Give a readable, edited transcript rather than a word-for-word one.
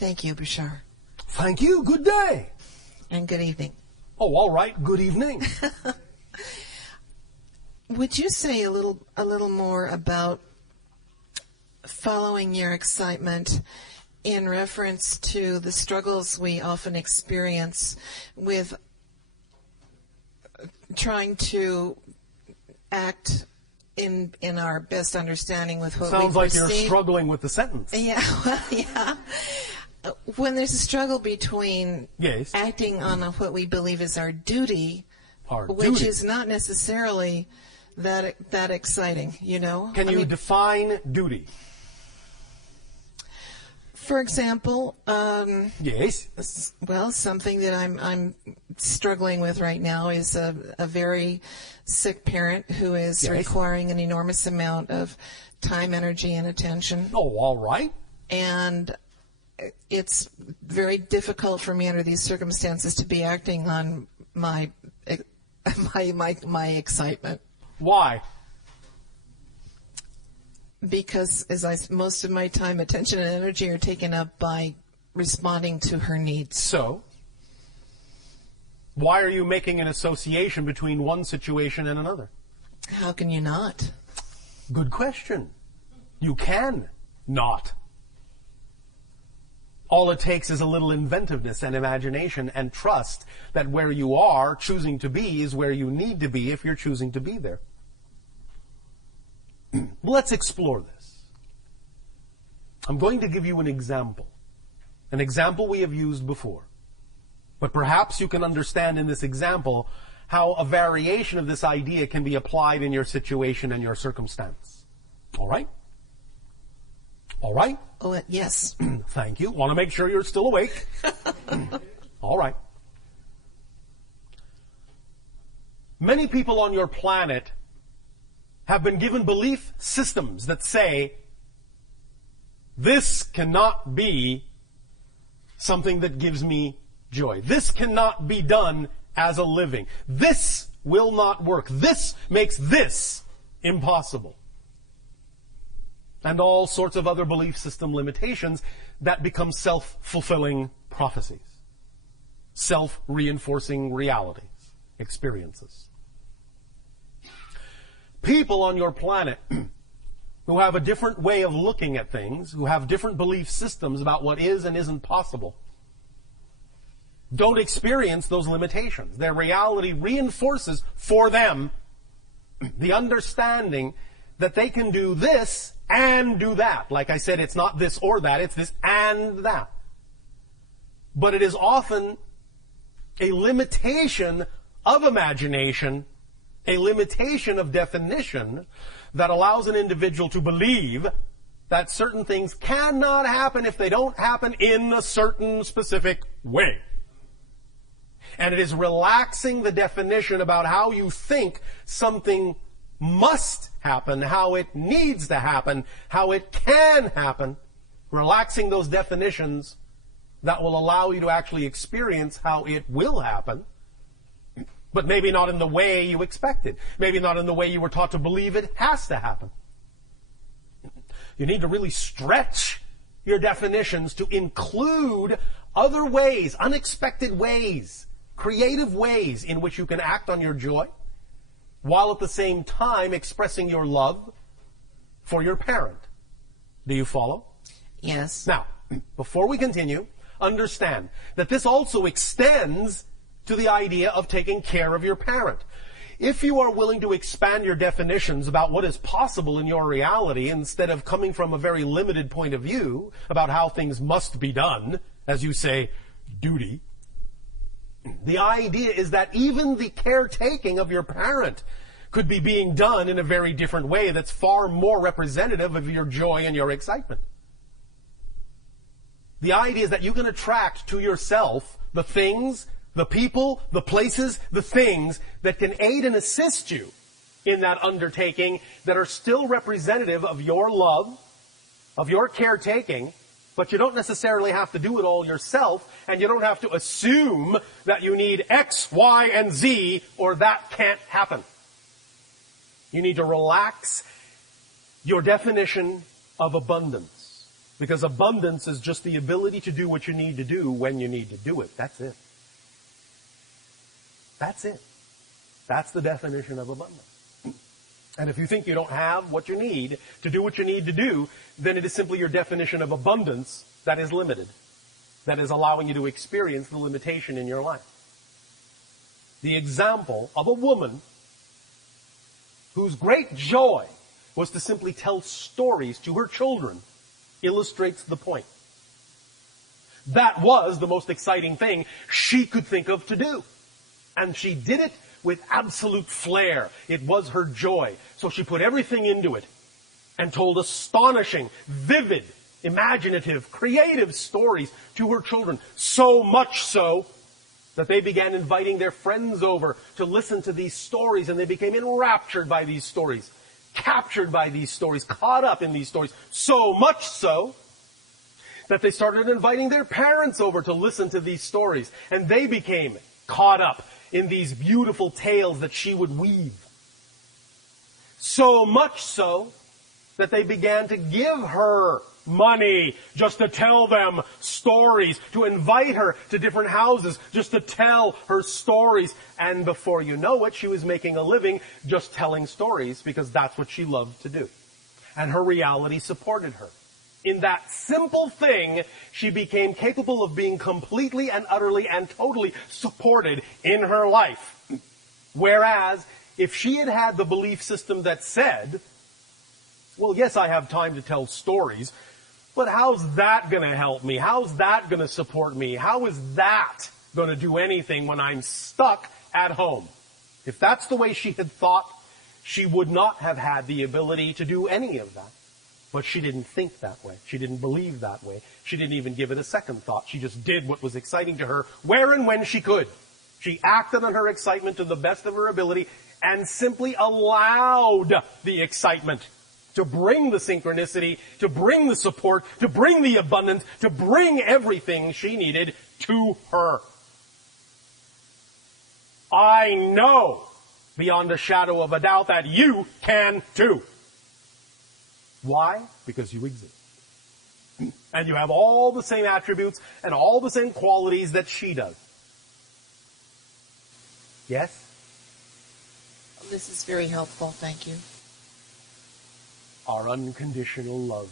Thank you, Bashar. Thank you. Good day. And good evening. Oh, all right. Good evening. Would you say a little more about following your excitement in reference to the struggles we often experience with trying to act in our best understanding with what we perceive? Sounds like you're struggling with the sentence. Yeah, well, yeah. When there's a struggle between acting on what we believe is our duty, which is not necessarily that exciting, you know? Can you define duty? For example, yes. Well, something that I'm struggling with right now is a very sick parent who is requiring an enormous amount of time, energy, and attention. Oh, all right. And it's very difficult for me under these circumstances to be acting on my excitement. Why? Because most of my time, attention, and energy are taken up by responding to her needs. So, why are you making an association between one situation and another? How can you not? Good question. You can not. All it takes is a little inventiveness and imagination and trust that where you are choosing to be is where you need to be if you're choosing to be there. Let's explore this. I'm going to give you an example we have used before. But perhaps you can understand in this example how a variation of this idea can be applied in your situation and your circumstance. All right? All right? Oh, yes. Thank you. Want to make sure you're still awake. All right. Many people on your planet have been given belief systems that say, this cannot be something that gives me joy. This cannot be done as a living. This will not work. This makes this impossible. And all sorts of other belief system limitations that become self-fulfilling prophecies. Self-reinforcing realities, experiences. People on your planet who have a different way of looking at things, who have different belief systems about what is and isn't possible, don't experience those limitations. Their reality reinforces for them the understanding that they can do this and do that. Like I said, it's not this or that, it's this and that. But it is often a limitation of imagination, a limitation of definition that allows an individual to believe that certain things cannot happen if they don't happen in a certain specific way. And it is relaxing the definition about how you think something must happen, how it needs to happen, how it can happen, relaxing those definitions that will allow you to actually experience how it will happen, but maybe not in the way you expected, maybe not in the way you were taught to believe it has to happen. You need to really stretch your definitions to include other ways, unexpected ways, creative ways in which you can act on your joy, while at the same time expressing your love for your parent. Do you follow? Yes. Now, before we continue, understand that this also extends to the idea of taking care of your parent. If you are willing to expand your definitions about what is possible in your reality instead of coming from a very limited point of view about how things must be done, as you say, duty, the idea is that even the caretaking of your parent could be being done in a very different way that's far more representative of your joy and your excitement. The idea is that you can attract to yourself the things, the people, the places, the things that can aid and assist you in that undertaking that are still representative of your love, of your caretaking, but you don't necessarily have to do it all yourself, and you don't have to assume that you need X, Y, and Z, or that can't happen. You need to relax your definition of abundance. Because abundance is just the ability to do what you need to do when you need to do it. That's it. That's it. That's the definition of abundance. And if you think you don't have what you need to do what you need to do, then it is simply your definition of abundance that is limited, that is allowing you to experience the limitation in your life. The example of a woman whose great joy was to simply tell stories to her children illustrates the point. That was the most exciting thing she could think of to do. And she did it with absolute flair. It was her joy. So she put everything into it and told astonishing, vivid, imaginative, creative stories to her children. So much so that they began inviting their friends over to listen to these stories, and they became enraptured by these stories, captured by these stories, caught up in these stories. So much so that they started inviting their parents over to listen to these stories, and they became caught up in these beautiful tales that she would weave. So much so that they began to give her money just to tell them stories, to invite her to different houses just to tell her stories. And before you know it, she was making a living just telling stories because that's what she loved to do. And her reality supported her. In that simple thing, she became capable of being completely and utterly and totally supported in her life. Whereas, if she had had the belief system that said, well, yes, I have time to tell stories, but how's that going to help me? How's that going to support me? How is that going to do anything when I'm stuck at home? If that's the way she had thought, she would not have had the ability to do any of that. But she didn't think that way. She didn't believe that way. She didn't even give it a second thought. She just did what was exciting to her, where and when she could. She acted on her excitement to the best of her ability and simply allowed the excitement to bring the synchronicity, to bring the support, to bring the abundance, to bring everything she needed to her. I know beyond a shadow of a doubt that you can too. Why? Because you exist. And you have all the same attributes and all the same qualities that she does. Yes? This is very helpful. Thank you. Our unconditional love